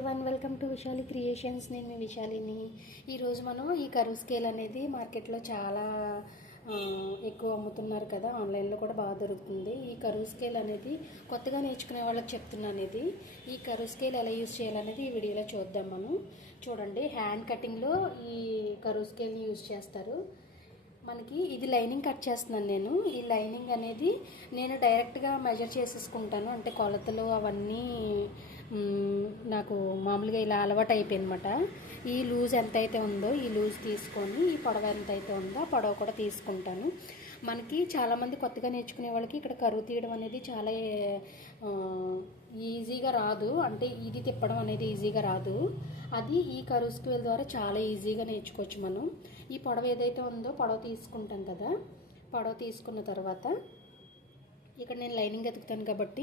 Everyone, welcome to Vishali creations. నేను మీ విశాలిని. ఈరోజు మనం ఈ కరువు స్కేల్ అనేది మార్కెట్లో చాలా ఎక్కువ అమ్ముతున్నారు కదా, ఆన్లైన్లో కూడా బాగా దొరుకుతుంది. ఈ కరువు స్కేల్ అనేది కొత్తగా నేర్చుకునే వాళ్ళకి చెప్తున్నాను. ఈ కరువు స్కేల్ ఎలా యూజ్ చేయాలనేది ఈ వీడియోలో చూద్దాం. మనం చూడండి, హ్యాండ్ కటింగ్లో ఈ కరువు స్కేల్ని యూజ్ చేస్తారు. మనకి ఇది లైనింగ్ కట్ చేస్తున్నాను నేను. ఈ లైనింగ్ అనేది నేను డైరెక్ట్గా మెజర్ చేసేసుకుంటాను. అంటే కొలతలు అవన్నీ నాకు మామూలుగా ఇలా అలవాటు అయిపోయింది అనమాట. ఈ లూజ్ ఎంత అయితే ఉందో ఈ లూజ్ తీసుకొని ఈ పొడవ ఎంత అయితే ఉందో ఆ పొడవ కూడా తీసుకుంటాను. మనకి చాలామంది కొత్తగా నేర్చుకునే వాళ్ళకి ఇక్కడ కరువు తీయడం అనేది చాలా ఈజీగా రాదు. అంటే ఇది తిప్పడం అనేది ఈజీగా రాదు. అది ఈ కరువు స్కేల్ ద్వారా చాలా ఈజీగా నేర్చుకోవచ్చు మనం. ఈ పొడవ ఏదైతే ఉందో పొడవ తీసుకుంటాం కదా, పొడవ తీసుకున్న తర్వాత ఇక్కడ నేను లైనింగ్ ఎతుకుతాను కాబట్టి,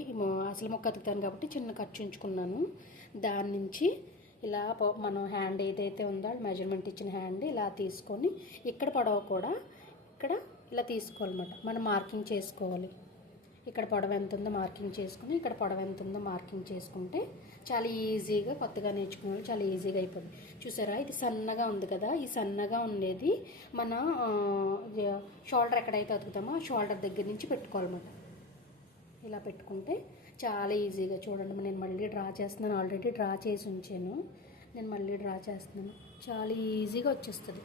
అసలు మొక్క ఎతుకుతాను కాబట్టి చిన్న ఖర్చు ఉంచుకున్నాను. దాని నుంచి ఇలా మనం హ్యాండ్ ఏదైతే ఉందో మెజర్మెంట్ ఇచ్చిన హ్యాండ్ ఇలా తీసుకొని ఇక్కడ పొడవ కూడా ఇక్కడ ఇలా తీసుకోవాలన్నమాట. మనం మార్కింగ్ చేసుకోవాలి. ఇక్కడ పొడవ ఎంత ఉందో మార్కింగ్ చేసుకుని ఇక్కడ పొడవ ఎంత ఉందో మార్కింగ్ చేసుకుంటే చాలా ఈజీగా, కొత్తగా నేర్చుకునే వాళ్ళు చాలా ఈజీగా అయిపోతుంది. చూసారా, ఇది సన్నగా ఉంది కదా, ఈ సన్నగా ఉండేది మన షోల్డర్ ఎక్కడైతే అతుకుతామో ఆ షోల్డర్ దగ్గర నుంచి పెట్టుకోవాలన్నమాట. ఇలా పెట్టుకుంటే చాలా ఈజీగా. చూడండి, నేను మళ్ళీ డ్రా చేస్తున్నాను. ఆల్రెడీ డ్రా చేసి ఉంచాను, నేను మళ్ళీ డ్రా చేస్తున్నాను. చాలా ఈజీగా వచ్చేస్తుంది.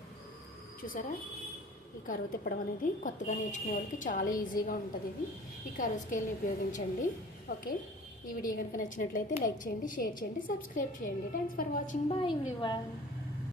చూసారా, ఈ కరువు తిప్పడం అనేది కొత్తగా నేర్చుకునే వాళ్ళకి చాలా ఈజీగా ఉంటుంది. ఈ కరువు స్కేల్ని ఉపయోగించండి. ఓకే, ఈ వీడియో కనుక నచ్చినట్లయితే లైక్ చేయండి, షేర్ చేయండి, సబ్స్క్రైబ్ చేయండి. Thanks for watching. Bye everyone.